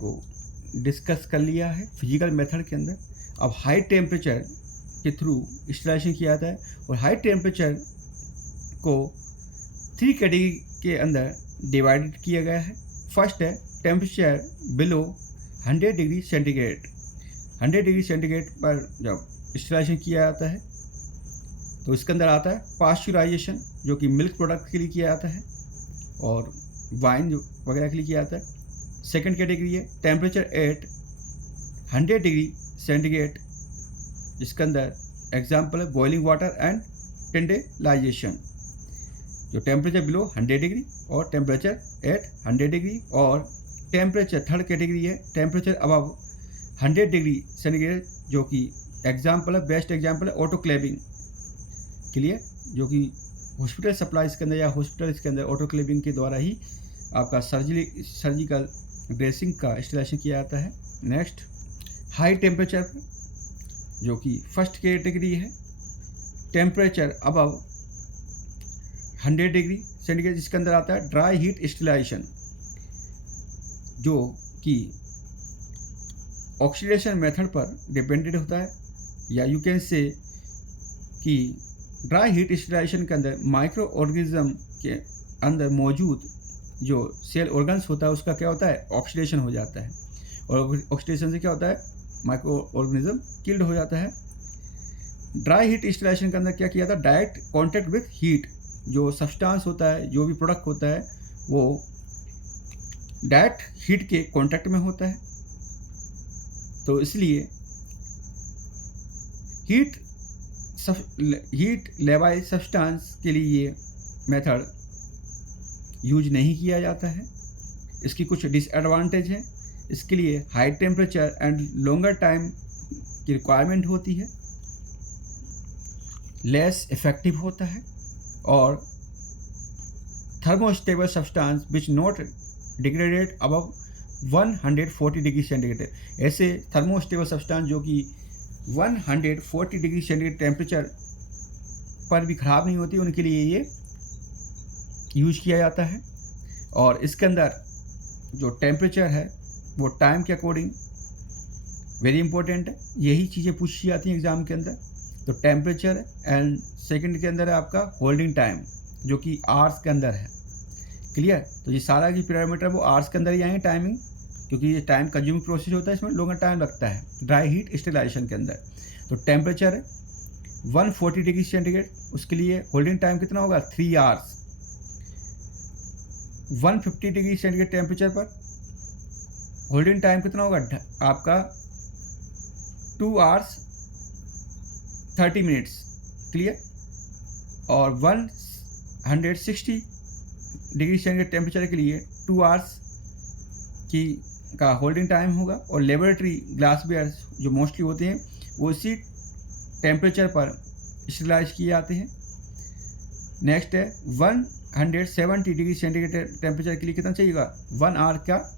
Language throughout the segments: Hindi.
को डिस्कस कर लिया है फिजिकल मेथड के अंदर। अब हाई टेम्परेचर के थ्रू स्टेलाइजेशन किया जाता है और हाई टेम्परेचर को 3 कैटेगरी के अंदर डिवाइडेड किया गया है। फर्स्ट है temperature below 100 degree centigrade. 100 degree centigrade पर जब स्टेलाइजेशन किया जाता है तो इसके अंदर आता है पास्चुराइजेशन, जो कि मिल्क प्रोडक्ट के लिए किया जाता है और वाइन वगैरह के लिए किया जाता है। सेकंड कैटेगरी है टेम्परेचर एट 100 डिग्री सेंटीग्रेड, जिसके अंदर एग्जाम्पल है बॉइलिंग वाटर एंड टेंडराइजेशन। जो टेम्परेचर बिलो 100 डिग्री और टेम्परेचर एट 100 डिग्री। और टेम्परेचर थर्ड कैटेगरी है टेम्परेचर अबव 100 डिग्री सेंटीग्रेड, जो कि एग्जाम्पल है, बेस्ट एग्जाम्पल है ऑटोक्लेविंग के लिए, जो कि हॉस्पिटल सप्लाईज के अंदर या हॉस्पिटल के अंदर ऑटोक्लेविंग के द्वारा ही आपका सर्जिकल ड्रेसिंग का इंस्टॉलेशन किया जाता है। नेक्स्ट हाई टेम्परेचर, जो कि फर्स्ट कैटेगरी है टेम्परेचर अबव 100 डिग्री सेंटीग्रेड, जिसके अंदर आता है ड्राई हीट स्टेलाइजेशन, जो कि ऑक्सीडेशन मेथड पर डिपेंडेंट होता है, या यू कैन से कि ड्राई हीट स्टेलाइजेशन के अंदर माइक्रो ऑर्गेनिज्म के अंदर मौजूद जो सेल ऑर्गन्स होता है उसका क्या होता है, ऑक्सीडेशन हो जाता है, और ऑक्सीडेशन से क्या होता है, माइक्रो ऑर्गेनिज्म किल्ड हो जाता है। ड्राई हीट स्टेलाइजेशन के अंदर क्या किया था, डायरेक्ट कॉन्टैक्ट विथ हीट, जो सब्सटेंस होता है, जो भी प्रोडक्ट होता है, वो डायरेक्ट हीट के कॉन्टैक्ट में होता है। तो इसलिए हीट लेवाई सब्सटेंस के लिए ये मेथड यूज नहीं किया जाता है। इसकी कुछ डिसएडवांटेज हैं। इसके लिए high temperature and longer time की रिक्वायरमेंट होती है, लेस इफेक्टिव होता है, और thermostable substance which not degraded above 140 degree centigrade. ऐसे थर्मोस्टेबल सब्सटेंस जो कि 140 डिग्री सेंटीग्रेड टेम्परेचर पर भी ख़राब नहीं होती, उनके लिए ये यूज किया जाता है। और इसके अंदर जो टेम्परेचर है वो टाइम के अकॉर्डिंग वेरी इंपॉर्टेंट है। यही चीज़ें पूछी जाती हैं एग्ज़ाम के अंदर। तो टेम्परेचर एंड सेकंड के अंदर है आपका होल्डिंग टाइम, जो कि आवर्स के अंदर है। क्लियर? तो ये सारा की पैरामीटर वो आवर्स के अंदर ही आएंगे टाइमिंग, क्योंकि ये टाइम कंज्यूमिंग प्रोसेस होता है, इसमें लॉन्गर टाइम लगता है ड्राई हीट स्टेलाइजेशन के अंदर। तो टेम्परेचर है 140 डिग्री सेंटीग्रेड, उसके लिए होल्डिंग टाइम कितना होगा, 3 आवर्स। 150 डिग्री सेंटीग्रेड टेम्परेचर पर होल्डिंग टाइम कितना होगा आपका, 2 आवर्स 30 मिनट्स। क्लियर? और 160 डिग्री सेंटीग्रेड टेम्परेचर के लिए 2 आवर्स की का होल्डिंग टाइम होगा। और लेबोरेटरी ग्लासवेयर जो मोस्टली होते हैं वो इसी टेम्परेचर पर स्टेलाइज किए जाते हैं। नेक्स्ट है 170 डिग्री सेंटीग्रेड टेम्परेचर के लिए कितना चाहिएगा, 1 आवर का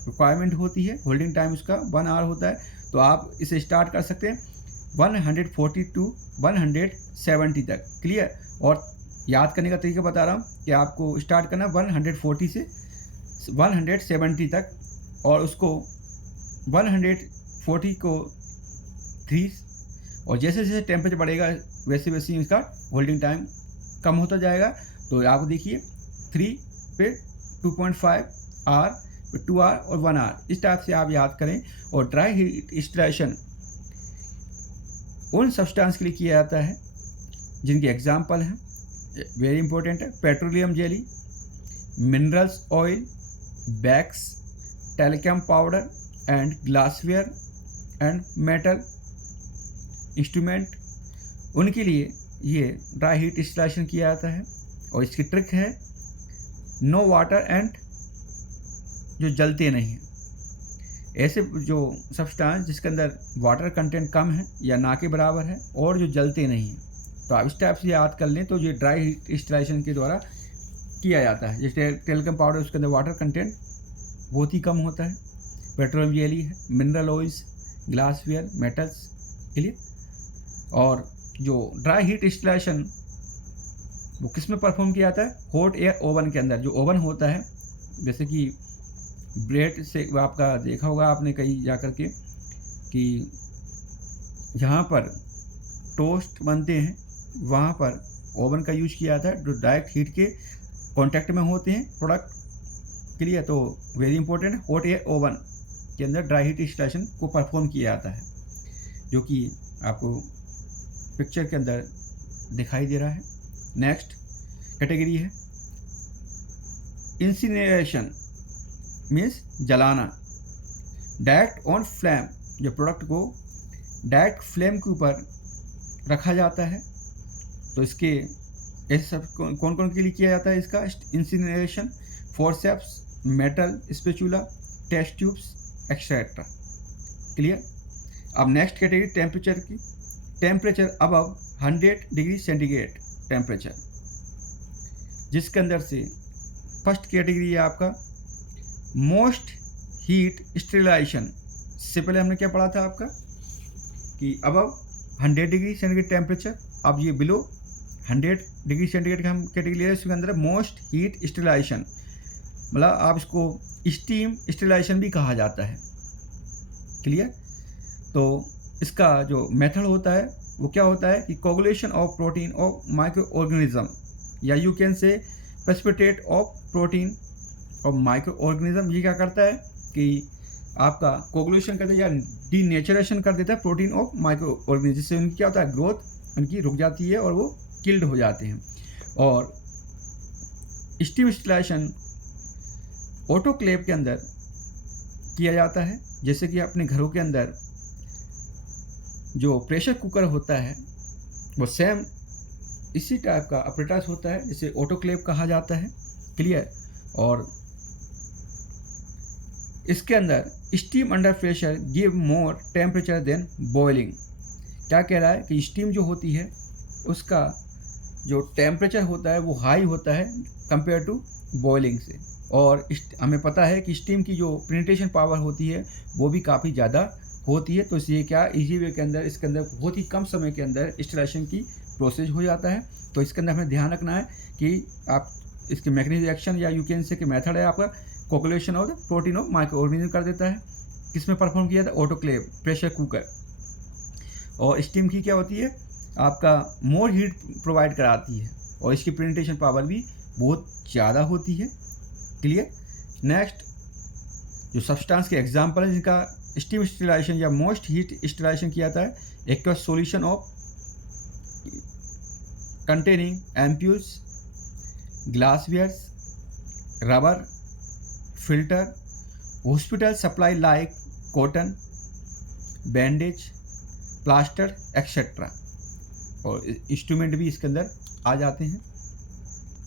रिक्वायरमेंट होती है। होल्डिंग टाइम उसका 1 आवर होता है। तो आप इसे स्टार्ट कर सकते हैं 140 टू 170 तक। क्लियर? और याद करने का तरीका बता रहा हूँ कि आपको स्टार्ट करना 140 से 170 तक, और उसको 140 को 3, और जैसे जैसे टेम्परेचर बढ़ेगा वैसे वैसे ही इसका होल्डिंग टाइम कम होता जाएगा। तो आप देखिए 3 पे 2.5 आवर, 2 आवर और 1 आवर, इस टाइप से आप याद करें। और ड्राई हीट स्टेलाइजेशन उन सब्सटेंस के लिए किया जाता है जिनके एग्जाम्पल हैं, वेरी इंपॉर्टेंट है, petroleum jelly, minerals oil, wax, talcum powder and glassware and metal instrument. उनके लिए ये ड्राई हीट स्टेलाइजेशन किया जाता है। और इसकी ट्रिक है नो वाटर एंड, जो जलते नहीं हैं। ऐसे जो सब्सटेंस जिसके अंदर वाटर कंटेंट कम है या ना के बराबर है और जो जलते नहीं हैं, तो आप इस टाइप से याद कर लें। तो ये ड्राई हीट स्टेलाइजेशन के द्वारा किया जाता है। जैसे टेलीकॉम पाउडर, उसके अंदर वाटर कंटेंट बहुत ही कम होता है। पेट्रोलियम जेली है, मिनरल ऑयल्स, ग्लासवेयर, मेटल्स के लिए। और जो ड्राई हीट स्टेलाइजेशन वो किस में परफॉर्म किया जाता है, हॉट एयर ओवन के अंदर। जो ओवन होता है, जैसे कि ब्रेड से आपका देखा होगा आपने कहीं जा कर के कि जहाँ पर टोस्ट बनते हैं वहाँ पर ओवन का यूज किया जाता है जो डायरेक्ट हीट के कांटेक्ट में होते हैं प्रोडक्ट के लिए। तो वेरी इंपॉर्टेंट है, हॉट एयर ओवन के अंदर ड्राई हीट इंस्टॉलेशन को परफॉर्म किया जाता है, जो कि आपको पिक्चर के अंदर दिखाई दे रहा है। नेक्स्ट कैटेगरी है इंसिनरेशन, मीन्स जलाना। डायरेक्ट ऑन फ्लेम, जो प्रोडक्ट को डायरेक्ट फ्लेम के ऊपर रखा जाता है। तो इसके ऐसे सब कौन कौन के लिए किया जाता है इसका incineration? Forceps, metal spatula, test tubes etcetera. Clear. अब नेक्स्ट कैटेगरी टेम्परेचर की। Temperature above 100 degree centigrade temperature, जिसके अंदर से फर्स्ट कैटेगरी है आपका मोस्ट हीट स्टेरिलाइजेशन। इससे पहले हमने क्या पढ़ा था आपका कि अबव 100 डिग्री सेंटीग्रेड टेम्परेचर, अब ये बिलो 100 डिग्री सेंटीग्रेड का हम कैटेगरी ले रहे हैं। इसके अंदर मोस्ट हीट स्टेरिलाइजेशन, मतलब आप इसको स्टीम स्टेरिलाइजेशन भी कहा जाता है। क्लियर। तो इसका जो मेथड होता है वो क्या होता है कि coagulation of protein of microorganism, या you can say precipitate of protein of microorganism. ये क्या करता है कि आपका कोगुलेशन कर देता है या डीनेचरेशन कर देता है प्रोटीन ऑफ माइक्रो ऑर्गेनिज्म, जिससे उनकी क्या होता है ग्रोथ उनकी रुक जाती है और वो किल्ड हो जाते हैं। और स्टीम स्टेरिलाइजेशन ऑटोक्लेव के अंदर किया जाता है, जैसे कि अपने घरों के अंदर जो प्रेशर कुकर होता है वो सेम इसी टाइप का अपरेटस होता है, जिसे ऑटोक्लेव कहा जाता है। क्लियर। और इसके अंदर steam under pressure give more temperature than boiling. क्या कह रहा है कि स्टीम जो होती है उसका जो टेम्परेचर होता है वो हाई होता है कंपेयर टू बॉइलिंग से। और हमें पता है कि स्टीम की जो पेनिट्रेशन पावर होती है वो भी काफ़ी ज़्यादा होती है। तो इसलिए क्या इजी वे के अंदर इसके अंदर बहुत ही कम समय के अंदर स्टेरिलाइजेशन की प्रोसेस हो जाता है। तो इसके अंदर हमें ध्यान रखना है कि आप इसके मैकेनिज्म रिएक्शन या यू कैन से के मेथड है आपका coagulation of the protein of micro organism कर देता है। किसमें परफॉर्म किया था? Autoclave pressure cooker. और स्टीम की क्या होती है आपका मोर हीट प्रोवाइड कराती है और इसकी पेनिट्रेशन पावर भी बहुत ज़्यादा होती है। क्लियर। नेक्स्ट जो सब्सटेंस के एग्जांपल है जिनका स्टीम स्टेरिलाइजेशन या मोस्ट हीट स्टेरिलाइजेशन किया जाता है, एक तो solution of containing ampoules, glasswares, rubber, filter, hospital supply like cotton, bandage, plaster etcetera. और इंस्ट्रूमेंट भी इसके अंदर आ जाते हैं।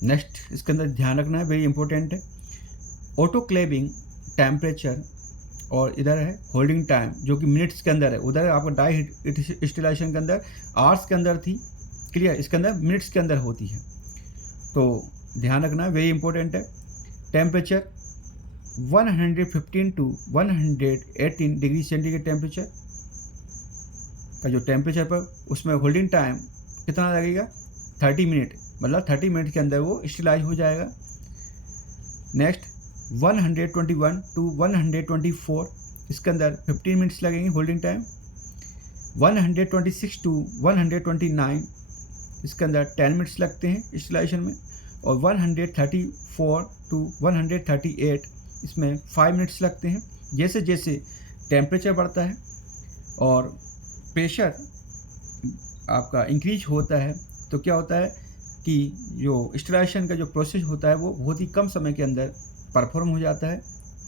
नेक्स्ट इसके अंदर ध्यान रखना है, वेरी इंपॉर्टेंट है, ऑटोक्लेविंग टेम्परेचर और इधर है होल्डिंग टाइम जो कि मिनट्स के अंदर है। उधर आपका डाई हीट स्टेरिलाइजेशन के अंदर आवर्स के अंदर थी। क्लियर। इसके अंदर मिनट्स के अंदर होती है। तो ध्यान रखना है, वेरी इंपॉर्टेंट है। Temperature 115 to 118 degree centigrade temperature का जो टेम्परेचर पर उसमें होल्डिंग टाइम कितना लगेगा? 30 मिनट, मतलब 30 मिनट के अंदर वो स्टेरिलाइज हो जाएगा। नेक्स्ट 121 टू 124, इसके अंदर 15 मिनट्स लगेंगे होल्डिंग टाइम। 126 टू 129, इसके अंदर 10 मिनट्स लगते हैं स्टेरिलाइजेशन में। और 134 टू 138, इसमें 5 मिनट्स लगते हैं। जैसे जैसे टेम्परेचर बढ़ता है और प्रेशर आपका इंक्रीज होता है तो क्या होता है कि जो स्टेरिलाइजेशन का जो प्रोसेस होता है वो बहुत ही कम समय के अंदर परफॉर्म हो जाता है।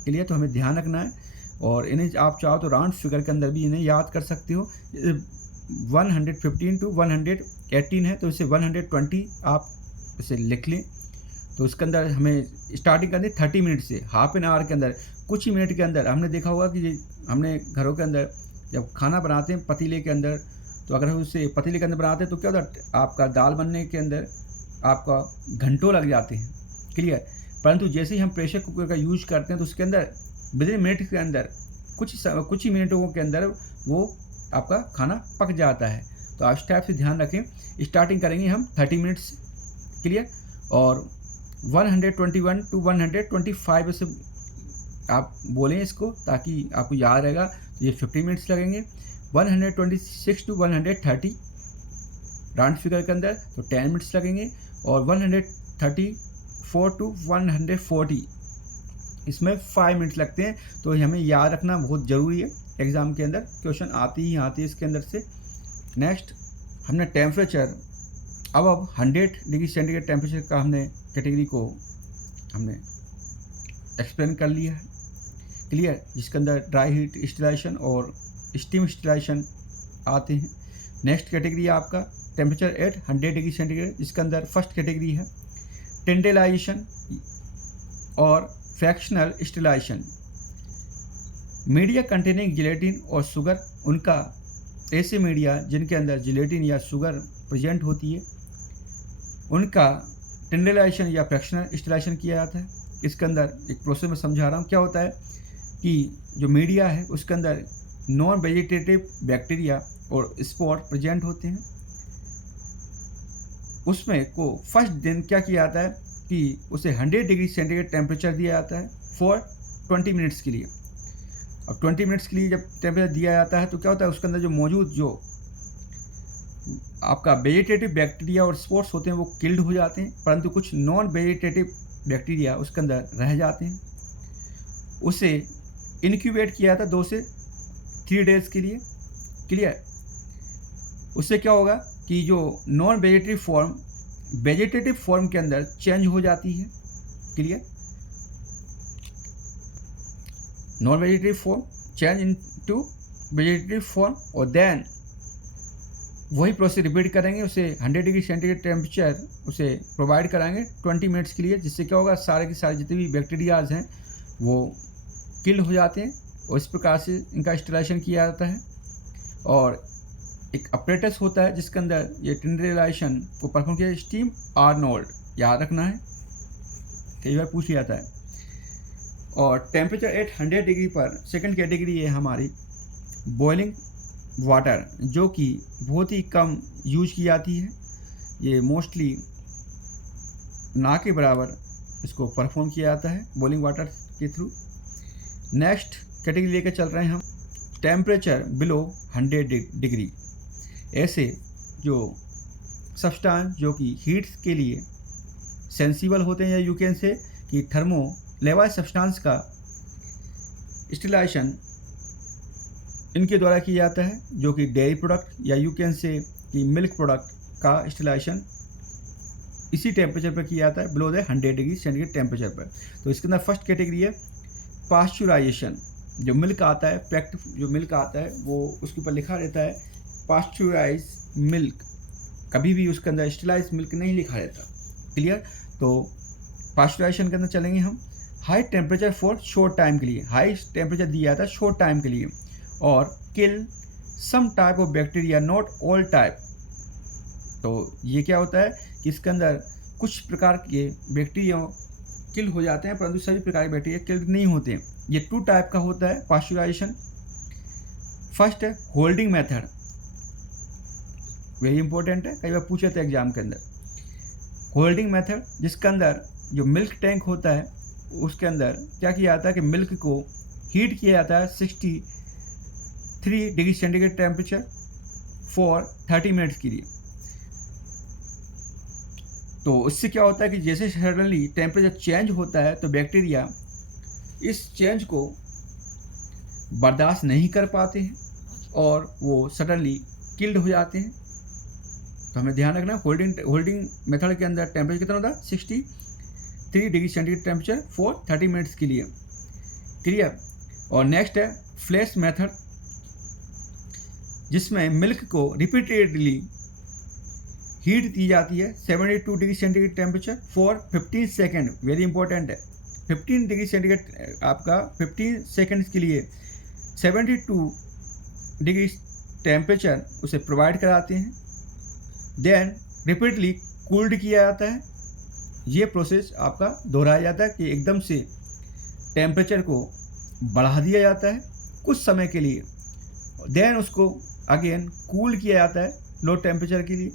क्लियर। तो हमें ध्यान रखना है और इन्हें आप चाहो तो राउंड फिगर के अंदर भी इन्हें याद कर सकते हो। 115 टू 118 है तो इसे 120 आप इसे लिख लें। तो इसके अंदर हमें स्टार्टिंग करनी 30 मिनट से, हाफ एन आवर के अंदर, कुछ ही मिनट के अंदर। हमने देखा होगा कि हमने घरों के अंदर जब खाना बनाते हैं पतीले के अंदर, तो अगर उसे पतीले के अंदर बनाते हैं तो क्या होता है आपका दाल बनने के अंदर आपका घंटों लग जाते हैं। क्लियर। परंतु जैसे ही हम प्रेशर कुकर का यूज करते हैं तो उसके अंदर विदिन मिनट के अंदर कुछ ही मिनटों के अंदर वो आपका खाना पक जाता है। तो आप इस टाइप से ध्यान रखें। स्टार्टिंग करेंगे हम 30 मिनट्स। क्लियर। और 121 टू 125 से आप बोलें इसको ताकि आपको याद रहेगा। तो ये 50 मिनट्स लगेंगे। 126 टू 130 राउंड फिगर के अंदर तो 10 मिनट्स लगेंगे, और 134 टू 140 इसमें 5 मिनट्स लगते हैं। तो हमें याद रखना बहुत ज़रूरी है, एग्ज़ाम के अंदर क्वेश्चन आती है इसके अंदर से। नेक्स्ट हमने टेम्परेचर, अब 100 डिग्री सेंटीग्रेड टेम्परेचर का हमने कैटेगरी को हमने एक्सप्लेन कर लिया है, क्लियर, जिसके अंदर ड्राई हीट स्टीलाइजेशन और स्टीम स्टीलाइजेशन आते हैं। नेक्स्ट कैटेगरी है आपका टेम्परेचर एट 100 डिग्री सेंटीग्रेड, जिसके अंदर फर्स्ट कैटेगरी है टेंडेलाइजेशन और फ्रैक्शनल स्टीलाइजेशन। मीडिया कंटेनिंग जिलेटिन और शुगर, उनका ऐसे मीडिया जिनके अंदर जिलेटिन या शुगर प्रेजेंट होती है, उनका टेंडेलाइजेशन या फ्रैक्शनल स्टीलाइजेशन किया जाता है। इसके अंदर एक प्रोसेस में समझा रहा हूँ। क्या होता है कि जो मीडिया है उसके अंदर नॉन वेजिटेटिव बैक्टीरिया और स्पोर प्रेजेंट होते हैं। उसमें को फर्स्ट दिन क्या किया जाता है कि उसे 100 डिग्री सेंटीग्रेड टेम्परेचर दिया जाता है फॉर 20 मिनट्स के लिए। अब 20 मिनट्स के लिए जब टेम्परेचर दिया जाता है तो क्या होता है, उसके अंदर जो मौजूद जो आपका वेजिटेटिव बैक्टीरिया और स्पोर्स होते हैं वो किल्ड हो जाते हैं, परंतु कुछ नॉन वेजिटेटिव बैक्टीरिया उसके अंदर रह जाते हैं। उसे इनक्यूबेट किया जाता है 2 से 3 डेज़ के लिए, क्लियर। उससे क्या होगा कि जो non vegetative form vegetative form के अंदर चेंज हो जाती है, clear. Non vegetative form change into vegetative form, और देन वही प्रोसेस रिपीट करेंगे। उसे 100 डिग्री सेंटीग्रेड टेम्परेचर उसे प्रोवाइड कराएंगे 20 मिनट्स के लिए, जिससे क्या होगा सारे के सारे जितने भी बैक्टीरियाज हैं वो किल हो जाते हैं, और इस प्रकार से इनका स्टीलाइजेशन किया जाता है। और एक अपरेटस होता है जिसके अंदर ये टेंडेलाइजेशन को परफॉर्म किया, स्टीम आर्नोल्ड, याद रखना है, कई बार पूछ लिया जाता है। और टेम्परेचर एट 100 डिग्री पर सेकंड कैटेगरी है हमारी बॉइलिंग वाटर, जो कि बहुत ही कम यूज की जाती है। ये मोस्टली ना के बराबर इसको परफॉर्म किया जाता है बॉइलिंग वाटर के थ्रू। नेक्स्ट कैटेगरी लेकर चल रहे हैं हम टेम्परेचर बिलो 100 डिग्री। ऐसे जो सब्सटेंस जो कि हीट के लिए सेंसिबल होते हैं, या यू कैन से कि थर्मोलेवाइज सब्सटेंस का स्टीलाइजेशन इनके द्वारा किया जाता है, जो कि डेयरी प्रोडक्ट या यू कैन से कि मिल्क प्रोडक्ट का स्टीलाइजेशन इसी टेम्परेचर पर किया जाता है below the 100 degree centigrade temperature पर। तो इसके अंदर फर्स्ट कैटेगरी है पास्चुराइजेशन। जो मिल्क आता है, पैक्ट जो मिल्क आता है वो उसके ऊपर लिखा रहता है पास्चुराइज मिल्क, कभी भी उसके अंदर स्टीलाइज मिल्क नहीं लिखा रहता, क्लियर। तो पास्चुराइजेशन के अंदर चलेंगे हम high temperature for short time के लिए, हाई टेम्परेचर दिया जाता है शॉर्ट टाइम के लिए, और kill some type of bacteria not all type. तो ये क्या होता है कि इसके अंदर कुछ प्रकार के बैक्टीरिया किल हो जाते हैं, परंतु सभी प्रकार के बैक्टीरिया किल नहीं होते हैं। ये 2 टाइप का होता है पास्चुराइजेशन। फर्स्ट है होल्डिंग मेथड, वेरी इंपॉर्टेंट है, कई बार पूछे थे एग्जाम के अंदर। होल्डिंग मेथड जिसके अंदर जो मिल्क टैंक होता है उसके अंदर क्या किया जाता है कि मिल्क को हीट किया जाता है 63 degree centigrade temperature for 30 minutes के लिए। तो इससे क्या होता है कि जैसे सडनली टेम्परेचर चेंज होता है तो बैक्टीरिया इस चेंज को बर्दाश्त नहीं कर पाते हैं और वो सडनली किल्ड हो जाते हैं। तो हमें ध्यान रखना होल्डिंग मेथड के अंदर टेम्परेचर कितना होता है 63 degree centigrade temperature for 30 minutes के लिए, क्लियर। और नेक्स्ट है फ्लैश मेथड, जिसमें मिल्क को रिपीटेडली हीट दी जाती है 72 degree centigrade temperature for 15 second, very important है। 15 डिग्री सेंटीग्रेड आपका 15 सेकेंड्स के लिए 72 डिग्री टेम्परेचर उसे प्रोवाइड कराते हैं, देन रिपीटली कूल्ड किया जाता है। ये प्रोसेस आपका दोहराया जाता है कि एकदम से टेम्परेचर को बढ़ा दिया जाता है कुछ समय के लिए, देन उसको अगेन कूल किया जाता है लो टेम्परेचर के लिए।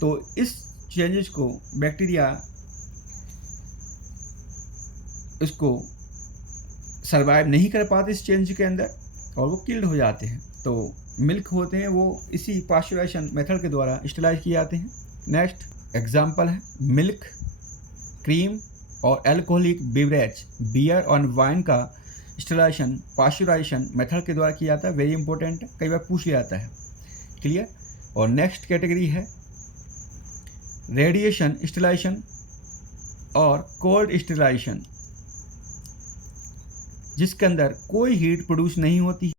तो इस चेंजेस को बैक्टीरिया इसको सर्वाइव नहीं कर पाते इस चेंज के अंदर और वो किल्ड हो जाते हैं। तो मिल्क होते हैं वो इसी पास्चुराइजेशन मेथड के द्वारा स्टरलाइज किए जाते हैं। नेक्स्ट एग्जांपल है मिल्क, क्रीम और अल्कोहलिक बेवरेज, बियर और वाइन का स्टरलाइजेशन पास्चुराइजेशन मेथड के द्वारा किया जाता है। वेरी इंपॉर्टेंट है, कई बार पूछ लिया जाता है। क्लियर। और नेक्स्ट कैटेगरी है रेडिएशन स्टरलाइजेशन और कोल्ड स्टरलाइजेशन, जिसके अंदर कोई हीट प्रोड्यूस नहीं होती